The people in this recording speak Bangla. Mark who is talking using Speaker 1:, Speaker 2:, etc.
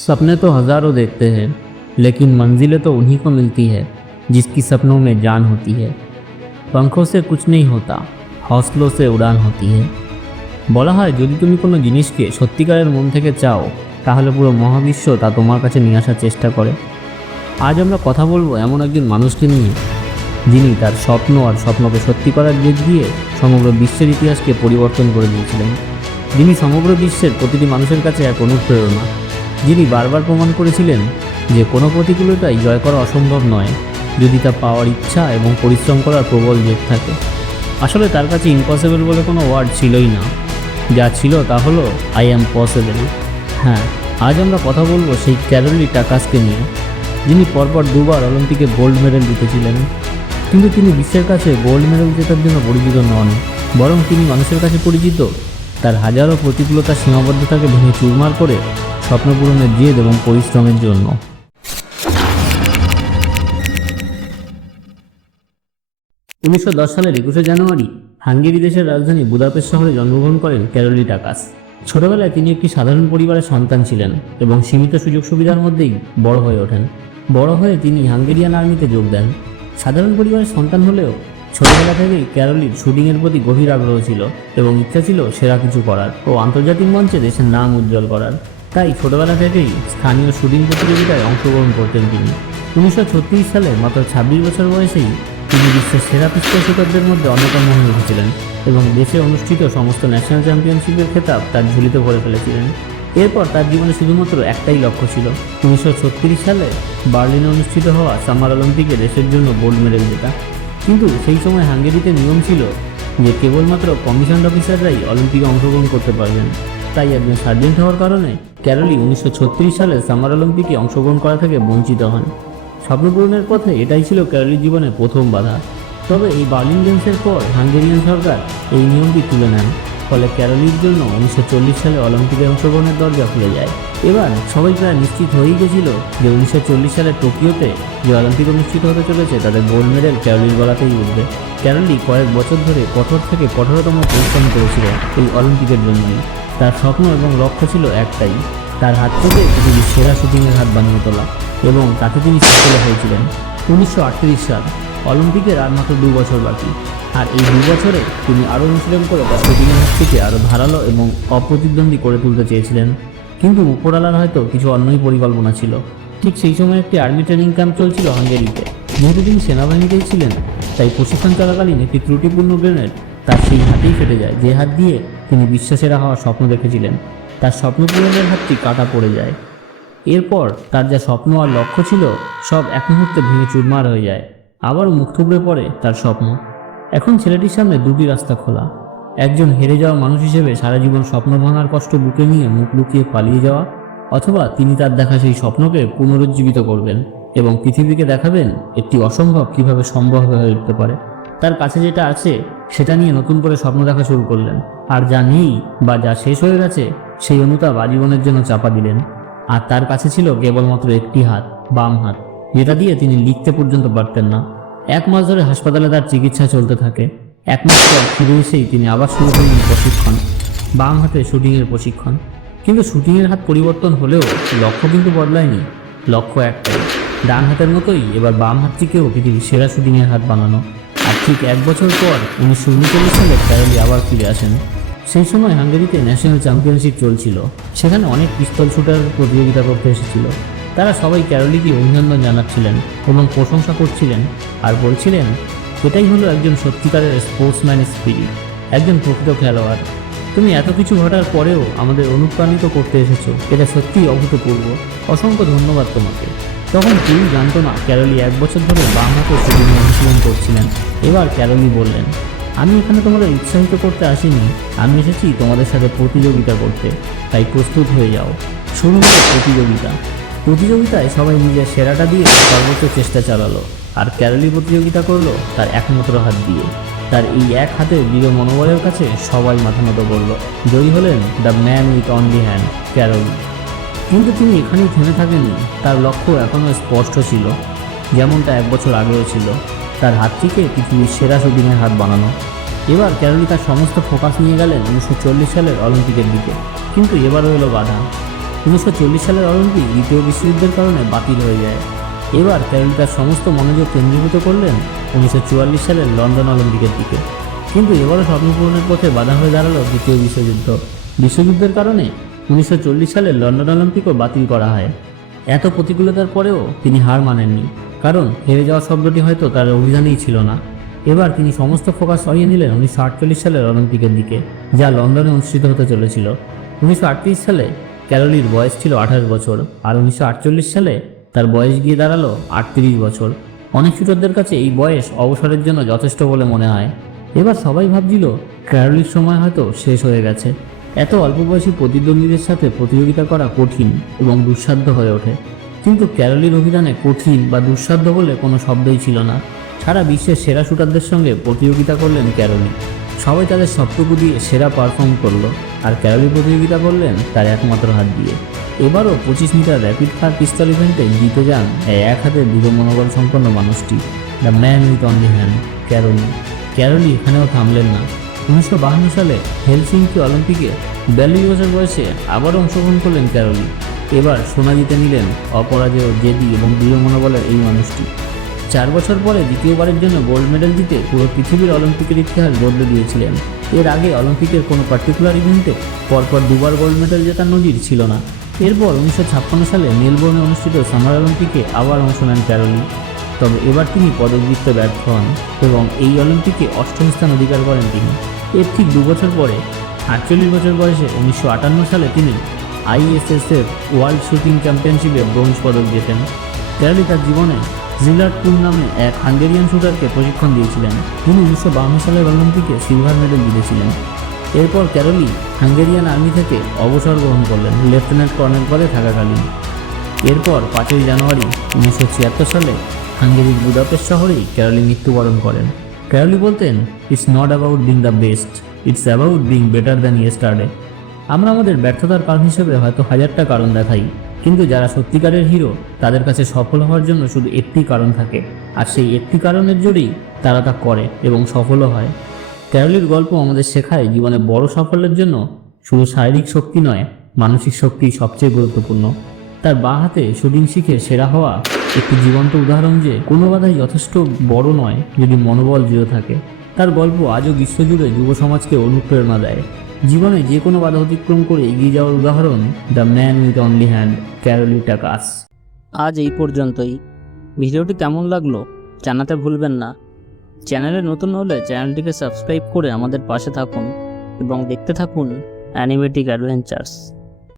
Speaker 1: सपने तो हज़ारों देखते हैं लेकिन मंजिलें तो उन्हीं को मिलती है जिसकी सपनों में जान होती है पंखों से कुछ नहीं होता हौसलों से उड़ान होती है বলা হয় যদি তুমি কোনো জিনিসকে সত্যিকারের মন থেকে চাও তাহলে পুরো মহাবিশ্ব তা তোমার কাছে নিয়ে আসার চেষ্টা করে আজ আমরা কথা বলবো এমন একজন মানুষকে নিয়ে যিনি তার স্বপ্ন আর স্বপ্নকে সত্যি করার দিক দিয়ে সমগ্র বিশ্বের ইতিহাসকে পরিবর্তন করে দিয়েছিলেন যিনি সমগ্র বিশ্বের প্রতিটি মানুষের কাছে এক অনুপ্রেরণা যিনি বারবার প্রমাণ করেছিলেন যে কোনো প্রতিকূলতাই জয় করা অসম্ভব নয়, যদি তা পাওয়ার ইচ্ছা এবং পরিশ্রম করার প্রবল জেদ থাকে। আসলে তার কাছে ইম্পসিবল বলে কোনো ওয়ার্ড ছিলই না। যা ছিল তা হলো আই অ্যাম পসিবল হ্যাঁ আজ আমরা কথা বলব সেই ক্যারোলি টাকাসকে নিয়ে, যিনি পরপর দুবার অলিম্পিকে গোল্ড মেডেল জিতেছিলেন। কিন্তু তিনি বিশ্বের কাছে গোল্ড মেডেল জেতার জন্য পরিচিত নন, বরং তিনি মানুষের কাছে পরিচিত। তার হাজারো প্রতিকূলতার সীমাবদ্ধতাকে ভেঙে চুরমার করে স্বপ্ন পূরণের জেদ এবং পরিশ্রমের জন্য। উনিশশো দশ সালের একুশে জানুয়ারি, হাঙ্গেরি দেশের রাজধানী বুদাপেস্ট শহরে জন্মগ্রহণ করেন ক্যারোলি টাকাস। ছোটবেলায় তিনি একটি সাধারণ পরিবারের সন্তান ছিলেন এবং সীমিত সুযোগ সুবিধার মধ্যেই বড় হয়ে ওঠেন। বড় হয়ে তিনি হাঙ্গেরিয়ান আর্মিতে যোগ দেন। সাধারণ পরিবারের সন্তান হলেও ছোটবেলা থেকেই ক্যারোলির শুটিংয়ের প্রতি গভীর আগ্রহ ছিল এবং ইচ্ছা ছিল সেরা কিছু করার ও আন্তর্জাতিক মঞ্চে দেশের নাম উজ্জ্বল করার। তাই ছোটবেলা থেকেই স্থানীয় শুটিং প্রতিযোগিতায় অংশগ্রহণ করতেন তিনি। উনিশশো ছত্রিশ সালে মাত্র ছাব্বিশ বছর বয়সেই তিনি বিশ্বের সেরা পিস্তল শুটারদের মধ্যে অন্যতম হয়ে উঠেছিলেন এবং দেশে অনুষ্ঠিত সমস্ত ন্যাশনাল চ্যাম্পিয়নশিপের খেতাব তার ঝুলিতে ভরে ফেলেছিলেন। এরপর তার জীবনে শুধুমাত্র একটাই লক্ষ্য ছিল। উনিশশো ছত্রিশ সালে বার্লিনে অনুষ্ঠিত হওয়া সামার অলিম্পিকে দেশের জন্য গোল্ড মেডেল জেতা। কিন্তু সেই সময় হাঙ্গেরিতে নিয়ম ছিল যে কেবলমাত্র কমিশন অফিসাররাই অলিম্পিকে অংশগ্রহণ করতে পারবেন। তাই একজন সার্জেন্ট হওয়ার কারণে ক্যারলি উনিশশো ছত্রিশ সালে সামার অলিম্পিকে অংশগ্রহণ করা থেকে বঞ্চিত হন। স্বপ্ন পূরণের পথে এটাই ছিল ক্যারলির জীবনের প্রথম বাধা। তবে এই বার্লিন গেমসের পর হাঙ্গেরিয়ান সরকার এই নিয়মটি তুলে নেন, ফলে ক্যারলির জন্য উনিশশো চল্লিশ সালে অলিম্পিকে অংশগ্রহণের দরজা খুলে যায়। এবার সবাই প্রায় নিশ্চিত হয়েই গেছিল যে উনিশশো চল্লিশ সালে টোকিওতে যে অলিম্পিক অনুষ্ঠিত হতে চলেছে তাদের গোল্ড মেডেল ক্যারলির গলাতেই উঠবে। ক্যারলি কয়েক বছর ধরে কঠোর থেকে কঠোরতম পরিশ্রম করেছিল এই অলিম্পিকের জন্যই। তার স্বপ্ন এবং লক্ষ্য ছিল একটাই, তার হাত থেকে পৃথিবীর সেরা শুটিংয়ের হাত বানিয়ে তোলা এবং তাতে তিনি সফল হয়েছিলেন। উনিশশো আটত্রিশ সাল অলিম্পিকের আর মাত্র দু বছর বাকি। আর এই দু বছরে তিনি আরও অনুশীলন করে তার শুটিংয়ের হাত থেকে আরও ধারালো এবং অপ্রতিদ্বন্দ্বী করে তুলতে চেয়েছিলেন। কিন্তু উপরালার হয়তো কিছু অন্যই পরিকল্পনা ছিল। ঠিক সেই সময় একটি আর্মি ট্রেনিং ক্যাম্প চলছিল হাঙ্গেরিতে। যেহেতু তিনি সেনাবাহিনীতেই ছিলেন, তাই প্রশিক্ষণ চলাকালীন একটি ত্রুটিপূর্ণ গ্রেনেড তার সেই হাতেই ফেটে যায়। যে হাত দিয়ে তিনি বিশ্বাসেরা হওয়ার স্বপ্ন দেখেছিলেন। তার স্বপ্ন পূরণের হাতটি কাটা পড়ে যায়। এরপর তার যা স্বপ্ন আর লক্ষ্য ছিল, সব এক মুহূর্তে ভেঙে চুরমার হয়ে যায়। আবার মুখ থুবড়ে পড়ে তার স্বপ্ন। এখন ছেলেটির সামনে দুটি রাস্তা খোলা। একজন হেরে যাওয়া মানুষ হিসেবে সারা জীবন স্বপ্ন ভাঙার কষ্ট বুকে নিয়ে মুখ লুকিয়ে পালিয়ে যাওয়া, অথবা তিনি তার দেখা সেই স্বপ্নকে পুনরুজ্জীবিত করবেন এবং পৃথিবীকে দেখাবেন একটি অসম্ভব কীভাবে সম্ভব হয়ে উঠতে পারে। তার কাছে যেটা আছে সেটা নিয়ে নতুন করে স্বপ্ন দেখা শুরু করলেন। আর যা নেই বা যা শেষ হয়ে গেছে, সেই অনুতাপ আজীবনের জন্য চাপা দিলেন। আর তার কাছে ছিল কেবলমাত্র একটি হাত, বাম হাত। যেটা দিয়ে তিনি লিখতে পর্যন্ত পারতেন না। এক মাস ধরে হাসপাতালে তার চিকিৎসা চলতে থাকে। এক মাস পর ফিরে এসেই তিনি আবার শুরু করলেন প্রশিক্ষণ। বাম হাতে শুটিংয়ের প্রশিক্ষণ। কিন্তু শুটিংয়ের হাত পরিবর্তন হলেও লক্ষ্য কিন্তু বদলায়নি। লক্ষ্য একটাই, ডান হাতের মতোই এবার বাম হাতটিকেও পৃথিবীর সেরা শুটিংয়ের হাত বানানো। ঠিক এক বছর পর উনিশশো উনচল্লিশ সালে ক্যারলি আবার ফিরে আসেন। সেই সময় হাঙ্গেরিতে ন্যাশনাল চ্যাম্পিয়নশিপ চলছিল। সেখানে অনেক পিস্তল শুটার প্রতিযোগিতা করতে এসেছিল। তারা সবাই ক্যারোলিকে অভিনন্দন জানাচ্ছিলেন এবং প্রশংসা করছিলেন আর বলছিলেন, এটাই হলো একজন সত্যিকারের স্পোর্টসম্যান স্পিরিট, একজন প্রকৃত খেলোয়াড়। তুমি এত কিছু ঘটার পরেও আমাদের অনুপ্রাণিত করতে এসেছ। এটা সত্যিই অভূতপূর্ব। অসংখ্য ধন্যবাদ তোমাকে। তখন কেউ জানতো না ক্যারলি এক বছর ধরে বাম শুধু অনুশীলন করছিলেন। এবার ক্যারলি বললেন, আমি এখানে তোমাদের উৎসাহিত করতে আসিনি। আমি এসেছি তোমাদের সাথে প্রতিযোগিতা করতে। তাই প্রস্তুত হয়ে যাও। শুরু হলো প্রতিযোগিতা। প্রতিযোগিতায় সবাই নিজের সেরাটা দিয়ে সর্বোচ্চ চেষ্টা চালালো। আর ক্যারলি প্রতিযোগিতা করল তার একমাত্র হাত দিয়ে। তার এই এক হাতে দৃঢ় মনোবলের কাছে সবাই মাথা নত করল। জয়ী হলেন the man with only hand, Karoly. কিন্তু তিনি এখানেই থেমে থাকেননি। তার লক্ষ্য এখনও স্পষ্ট ছিল। যেমনটা এক বছর আগেও ছিল। তার হাত থেকে পৃথিবীর সেরা শুটিংয়ের হাত বানানো। এবার ক্যারলি তার সমস্ত ফোকাস নিয়ে গেলেন উনিশশো চল্লিশ সালের অলিম্পিকের দিকে। কিন্তু এবারও এলো বাধা। উনিশশো চল্লিশ সালের অলিম্পিক দ্বিতীয় বিশ্বযুদ্ধের কারণে বাতিল হয়ে যায়। এবার ক্যারল তার সমস্ত মনোযোগ কেন্দ্রীভূত করলেন উনিশশো চুয়াল্লিশ সালের লন্ডন অলিম্পিকের দিকে। কিন্তু এবারও স্বপ্নপূরণের পথে বাধা হয়ে দাঁড়াল দ্বিতীয় বিশ্বযুদ্ধ। বিশ্বযুদ্ধের কারণে উনিশশো সালের লন্ডন অলিম্পিকও বাতিল করা হয়। এত প্রতিকূলতার পরেও তিনি হার মানেননি। কারণ হেরে যাওয়া শব্দটি হয়তো তার অভিধানেই ছিল না। এবার তিনি সমস্ত ফোকাস সরিয়ে নিলেন উনিশশো আটচল্লিশ সালের অলিম্পিকের দিকে, যা লন্ডনে অনুষ্ঠিত হতে চলেছিল। উনিশশো আটত্রিশ সালে ক্যারলির বয়স ছিল আঠাশ বছর, আর উনিশশো আটচল্লিশ সালে তার বয়স গিয়ে দাঁড়াল আটত্রিশ বছর। অনেক শুটারদের কাছে এই বয়স অবসরের জন্য যথেষ্ট বলে মনে হয়। এবার সবাই ভাবছিল ক্যারোলির সময় হয়তো শেষ হয়ে গেছে। এত অল্প বয়সী প্রতিদ্বন্দ্বীদের সাথে প্রতিযোগিতা করা কঠিন এবং দুঃসাধ্য হয়ে ওঠে। কিন্তু ক্যারলির অভিধানে কঠিন বা দুঃসাধ্য বলে কোনো শব্দই ছিল না। সারা বিশ্বের সেরা শুটারদের সঙ্গে প্রতিযোগিতা করলেন ক্যারলি সবাই তাদের সবটুকু দিয়ে সেরা পারফর্ম করল আর ক্যারলি প্রতিযোগিতা করলেন তার একমাত্র হাত দিয়ে। এবারও পঁচিশ মিটার র্যাপিড ফায়ার পিস্তল ইভেন্টে জিতে যান এক হাতে দৃঢ় মনোবল সম্পন্ন মানুষটি। The man with only hand Karoly Karoly এখানেও থামলেন না। উনিশশো বাহান্ন সালে হেলসিঙ্কি অলিম্পিকে বিয়াল্লিশ বছর বয়সে আবারও অংশগ্রহণ করলেন ক্যারলি। এবার সোনা জিতে নিলেন অপরাজেয় জেদি এবং দৃঢ় মনোবলের এই মানুষটি। চার বছর পরে দ্বিতীয়বারের জন্য গোল্ড মেডেল জিতে পুরো পৃথিবীর অলিম্পিকের ইতিহাস বদলে দিয়েছিলেন। এর আগে অলিম্পিকের কোনো পার্টিকুলার ইভেন্টে পরপর দুবার গোল্ড মেডেল জেতার নজির ছিল না। এরপর উনিশশো ছাপ্পান্ন সালে মেলবোর্নে অনুষ্ঠিত সামার অলিম্পিকে আবার অংশ নেন ক্যারলি। তবে এবার তিনি পদক জিততে ব্যর্থ হন এবং এই অলিম্পিকে অষ্টম স্থান অধিকার করেন তিনি। এর ঠিক দু বছর পরে, আটচল্লিশ বছর বয়সে উনিশশো আটান্ন সালে তিনি আইএসএসএফ ওয়ার্ল্ড শুটিং চ্যাম্পিয়নশিপে ব্রোঞ্জ পদক জেতেন। ক্যারলি তার জীবনে জিলার টুল নামে এক হাঙ্গেরিয়ান শুটারকে প্রশিক্ষণ দিয়েছিলেন। তিনি উনিশশো বাহান্ন সালের অলিম্পিকে সিলভার মেডেল জিতেছিলেন। এরপর ক্যারলি হাঙ্গেরিয়ান আর্মি থেকে অবসর গ্রহণ করলেন লেফটেন্যান্ট কর্নেল পদে থাকাকালীন। এরপর পাঁচই জানুয়ারি উনিশশো ছিয়াত্তর সালে হাঙ্গেরির বুদাপেস্ট শহরেই ক্যারলি মৃত্যুবরণ করেন। ক্যারলি বলতেন it's not about being the best it's about being better than yesterday আমরা আমাদের ব্যর্থতার কারণ হিসেবে হয়তো হাজারটা কারণ দেখাই, কিন্তু যারা সত্যিকারের হিরো, তাদের কাছে সফল হওয়ার জন্য শুধু একটি কারণ থাকে, আর সেই একটি কারণের জোরেই তারা তা করে এবং সফলও হয়। ক্যারলির গল্প আমাদের শেখায় জীবনে বড় সাফল্যের জন্য শুধু শারীরিক শক্তি নয়, মানসিক শক্তি সবচেয়ে গুরুত্বপূর্ণ। তার বাঁ হাতে শুটিং শিখে সেরা হওয়া একটি জীবন্ত উদাহরণ যে কোনো বাধাই যথেষ্ট বড় নয় যদি মনোবল দৃঢ় থাকে। তার গল্প আজও বিশ্বজুড়ে যুব সমাজকে অনুপ্রেরণা দেয়। জীবনে যে কোনো বাধা অতিক্রম করে এগিয়ে যাওয়ার উদাহরণ the man with only hand, ক্যারোলিটা কাস।
Speaker 2: আজ এই পর্যন্তই। ভিডিওটি কেমন লাগল জানাতে ভুলবেন না। চ্যানেলে নতুন হলে চ্যানেলটিকে সাবস্ক্রাইব করে আমাদের পাশে থাকুন এবং দেখতে থাকুন অ্যানিমেটিক অ্যাডভেঞ্চার্স।